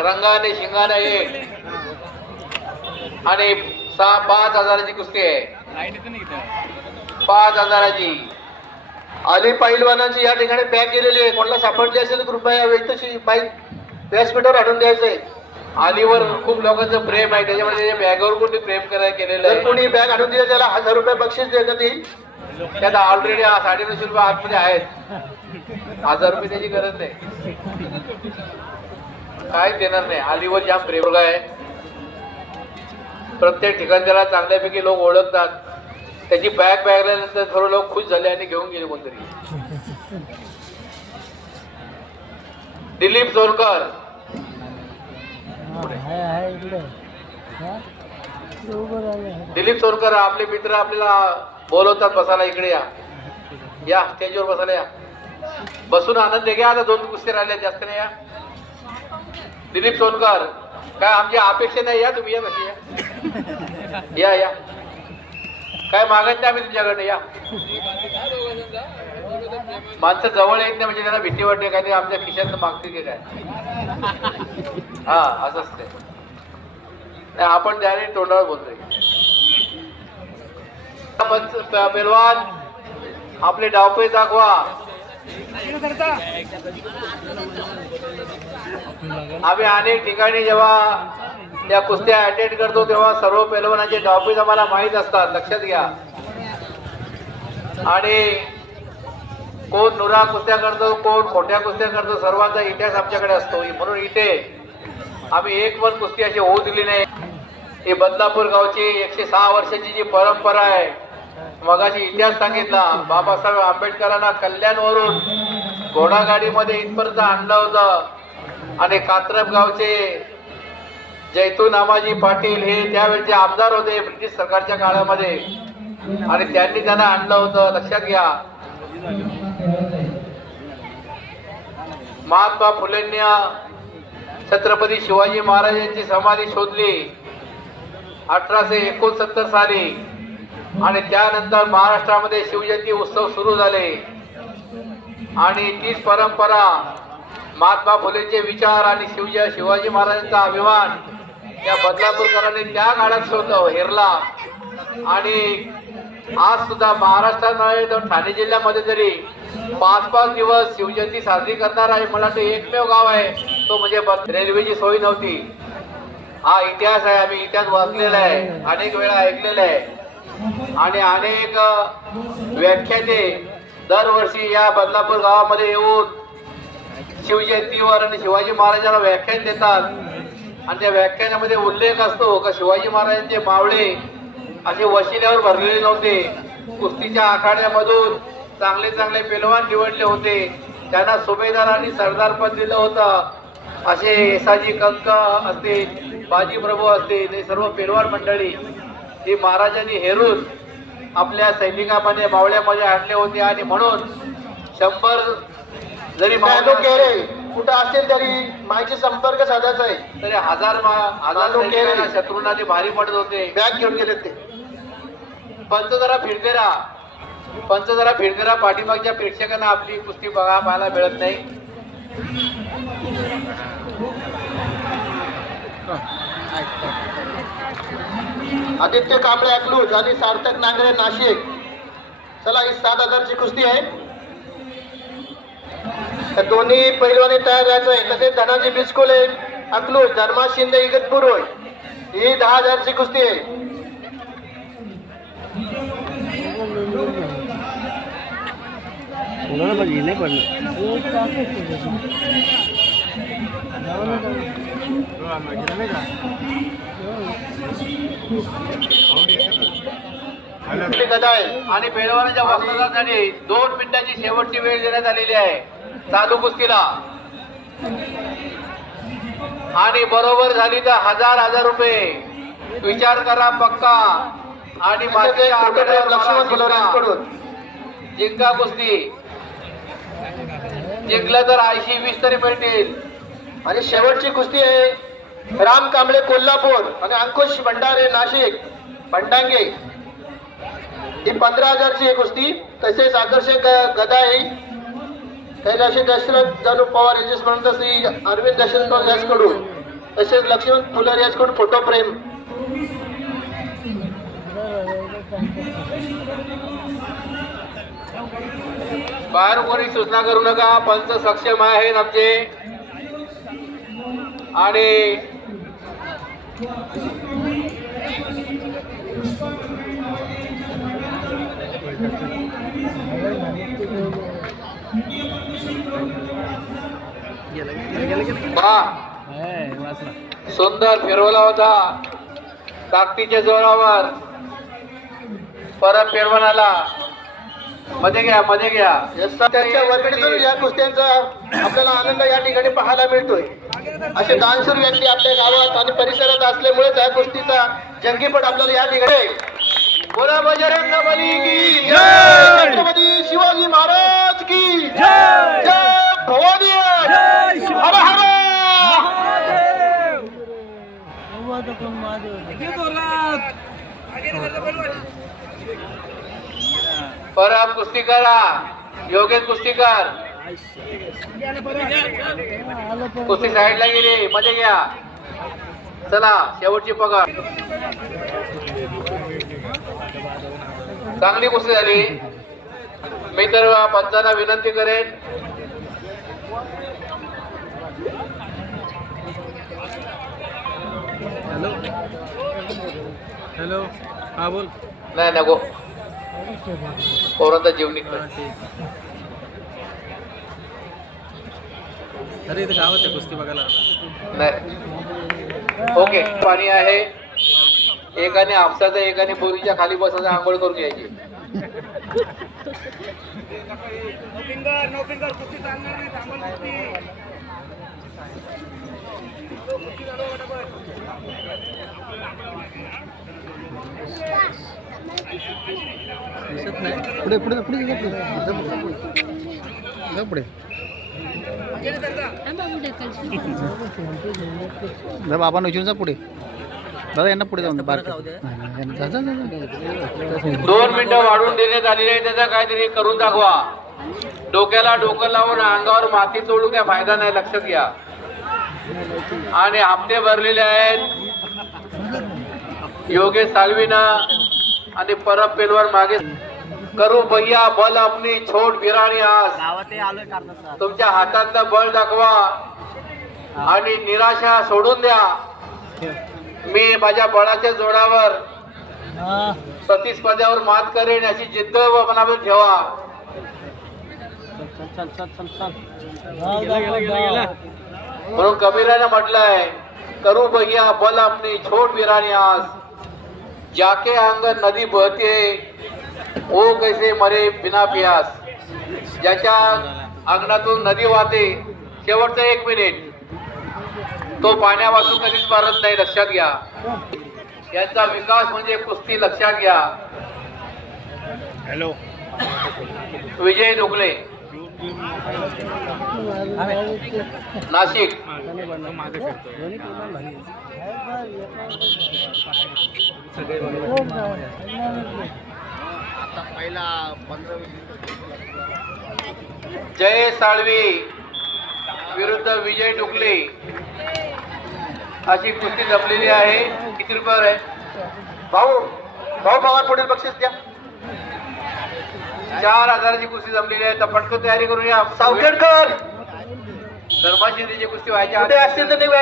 रंगाने शिंगाने एक आणि 5,000ची कुस्ती आहे. 5,000ची आली पैलवानाची या ठिकाणी बॅग गेलेली आहे. कोणाला सापडली असेल कृपया व्यक्तीची बाईक व्यासपीठावर आणून द्यायचंय. अलीवर खूप लोकांचं प्रेम आहे, त्याच्यामध्ये बॅगवर कोणी प्रेम करायला केलेलं जर आहे. कोणी बॅग आणून दिली त्याला 1000 रुपये बक्षीस देण्यात येईल. त्यात ऑलरेडी 950 रुपये आतमध्ये आहेत. 1000 रुपये त्याची गरज नाही, काय देणार नाही. अलीवर जाम प्रेम आहे. प्रत्येक ठिकाणी त्याला चांगल्यापैकी लोक ओळखतात. त्याची बॅग बॅगल्यानंतर थोडे लोक खुश झाले आणि घेऊन गेले कोणतरी. दिलीप सोनकर दिलीप सोनकर आपले मित्र आपल्याला बोलवतात बसायला. इकडे या स्टेजवर बसायला या. बसून आनंद घ्या. आता 2 कुस्ती राहिल्या, जास्त नाही. या दिलीप सोनकर, काय आमची अपेक्षा नाही. या तुम्ही, या कशी या या काय मागत नाही आम्ही तुमच्याकडे. या माणसं जवळ येत नाही म्हणजे त्यांना भीती वाटते काय ते आमच्या खिशात मागते की काय. हा असं असते. आपण त्याने तोंडावर बोलतोय. पेलवान आपले डावपे दाखवा. आम्ही अनेक ठिकाणी जेव्हा त्या कुस्त्या अटेंड करतो तेव्हा सर्व पेलवानाचे डावपेच आम्हाला माहीत असतात, लक्षात घ्या. आणि कोण नुरा कुस्त्या करतो, कोण खोट्या कुस्त्या करतो, सर्वांचा इतिहास आमच्याकडे असतो. म्हणून इथे आम्ही एक पण कुस्ती अशी होऊ दिली नाही. ही बदलापूर गावची 106 वर्षाची जी परंपरा आहे. मगाशी इतिहास सांगितला. बाबासाहेब आंबेडकरांना कल्याणवरून घोडागाडीमध्ये इथपर्यंत आणलं होतं आणि कात्रप गावचे जैतून नामाजी पाटील हे त्यावेळेचे आमदार होते ब्रिटिश सरकारच्या काळामध्ये आणि त्यांनी त्यांना आणलं होतं, लक्षात घ्या. महात्मा फुलेंनी छत्रपती शिवाजी महाराजांची समाधी शोधली 1869 साली आणि त्यानंतर महाराष्ट्रामध्ये शिवजयंती उत्सव सुरू झाले आणि तीच परंपरा महात्मा फुलेंचे विचार आणि शिवाजी महाराजांचा अभिमान या बदलापूरकरांनी त्या काळात शोधला, हेरला. आणि आज सुद्धा महाराष्ट्रात नव्हे तर ठाणे जिल्ह्यामध्ये तरी 5-5 दिवस शिवजयंती साजरी करणार आहे. मला वाटतं एकमेव गाव आहे तो म्हणजे रेल्वेची सोय नव्हती. हा इतिहास आहे. आम्ही इतिहास वाचलेला आहे, अनेक वेळा ऐकलेला आहे आणि अनेक व्याख्याते दरवर्षी या बदलापूर गावामध्ये येऊन शिवजयंतीवर आणि शिवाजी महाराजांना व्याख्यान देतात आणि त्या व्याख्यानामध्ये उल्लेख असतो का शिवाजी महाराजांचे मावळे असे वशिल्यावर भरलेले नव्हते. कुस्तीच्या आखाड्यामधून चांगले चांगले पेलवान निवडले होते. त्यांना सुभेदार आणि सरदार पद दिलं होतं. असे येसाजी कंक असतील, बाजी प्रभू असतील, हे सर्व पेलवान मंडळी ही महाराजांनी हेरून आपल्या सैनिकांमध्ये मावळ्यामध्ये आणले होते आणि म्हणून 100 जरी कुठं असेल तरी माहिती संपर्क साधायचा आहे. तरी हजार शत्रूंना ते भारी पडत होते. बॅग घेऊन गेले ते. पंच जरा फिरते राहा. पाठीमागच्या प्रेक्षकांना आपली कुस्ती पाहायला मिळत नाही. आदित्य कांबळे अकलूज आणि सार्थक नांगरे नाशिक. चला ही 7000ची कुस्ती आहे. दोन्ही पैलवानी तयार राहायचं आहे. तसेच धनाजी बिस्कोले अकलूज, धर्मा शिंदे इगतपूर होय. ही 10,000ची कुस्ती आहे. आणि पैलवानाच्या वक्तव्यासाठी 2 मिनिटाची शेवटची वेळ देण्यात आलेली आहे चालू कुस्तीला. आणि बरोबर झाली तर 1000 रुपये. विचार करा पक्का. आणि जिंका कुस्ती. जिंकलं तर 80-20 तरी मिळतील. आणि शेवटची कुस्ती आहे राम कांबळे कोल्हापूर आणि अंकुश भंडारे नाशिक भंडांगे. ही 15,000ची कुस्ती. तसेच आकर्षक गदा आहे कैलाशी दशरथ जानू पवार यांच्यापर्यंत श्री अरविंद दशरथ कडून तसेच लक्ष्मण फुलर याचकडून फोटो फ्रेम. बाहेर कोणी सूचना करू नका. पंच सक्षम आहेत आमचे आणि सुंदर फिरवला होता ताकदीच्या जोरावर. परत फिरवून आला. मध्ये घ्या मध्ये घ्या. त्यांच्या वर्गणीतून या कुस्त्यांचा आपल्याला आनंद या ठिकाणी पाहायला मिळतोय. असे दानशूर व्यक्ती आपल्या गावात आणि परिसरात असल्यामुळे त्या कुस्तीचा जंगीपट आपल्याला या ठिकाणी. बोला बजरंग बली की जय. छत्रपती शिवाजी महाराज की जय. जय भवानी. हर हर परत कुस्ती करा. योगेश कुस्तीकर. कुस्ती साईडला गेली. मध्ये घ्या. चला शेवटची पगार. चांगली कुस्ती झाली. मी तर पंचांना विनंती करेन हॅलो हा बोल. नाही नको पोरांचा जीव निघतो. अरे इथे गावात आहे कुस्ती बघायला. नाही ओके. पाणी आहे. एकाने आपसाचं एकाने बोरीच्या खाली बसायचं आंघोळ करून घ्यायची. दिसत नाही. पुढे पुढे पुढे पुढे बाबा विचारूनचा पुढे. दादा यांना पुढे जाऊन 2 मिनिटं वाढून देण्यात आलेली आहे. त्याचा काहीतरी करून दाखवा. डोक्याला डोकं लावून अंगावर माती चोळून काय फायदा नाही. लक्षात घ्या. आणि हप्ते भरलेले आहेत योगेश साळवीनं आणि परब पेलवर मागे. करू भैया बल अपनी छोट बिराणी आस. तुमच्या हातातलं बळ दाखवा आणि निराशा सोडून द्या. मी माझ्या बळाच्या जोरावर सतीश पदावर मात करेन अशी जिद्द मनावर ठेवा. म्हणून कबीराने म्हटलंय करू भैया बल अपनी छोट बिराणी आस. जाके अंगन नदी बहते ओ कैसे मरे बिना प्यास. ज्याच्या अंगणातून नदी वाहते शेवटचं 1 मिनिट तो पाण्यापासून कधीच मारत नाही. लक्षात घ्या. यांचा विकास म्हणजे कुस्ती. लक्षात घ्या. हॅलो विजय ढोकले नाशिक. जय साळवी विरुद्ध विजय ढोकले अशी कुस्ती जमलेली आहे. किती रुपयावर आहे भाऊ भाऊ भावात पुढील बक्षीस द्या. 4000ची कुस्ती जमलेली आहे. तर पटकन तयारी करूया. सावखेडकर धर्माशिंदेची कुस्ती व्हायच्या कुठे असतील तर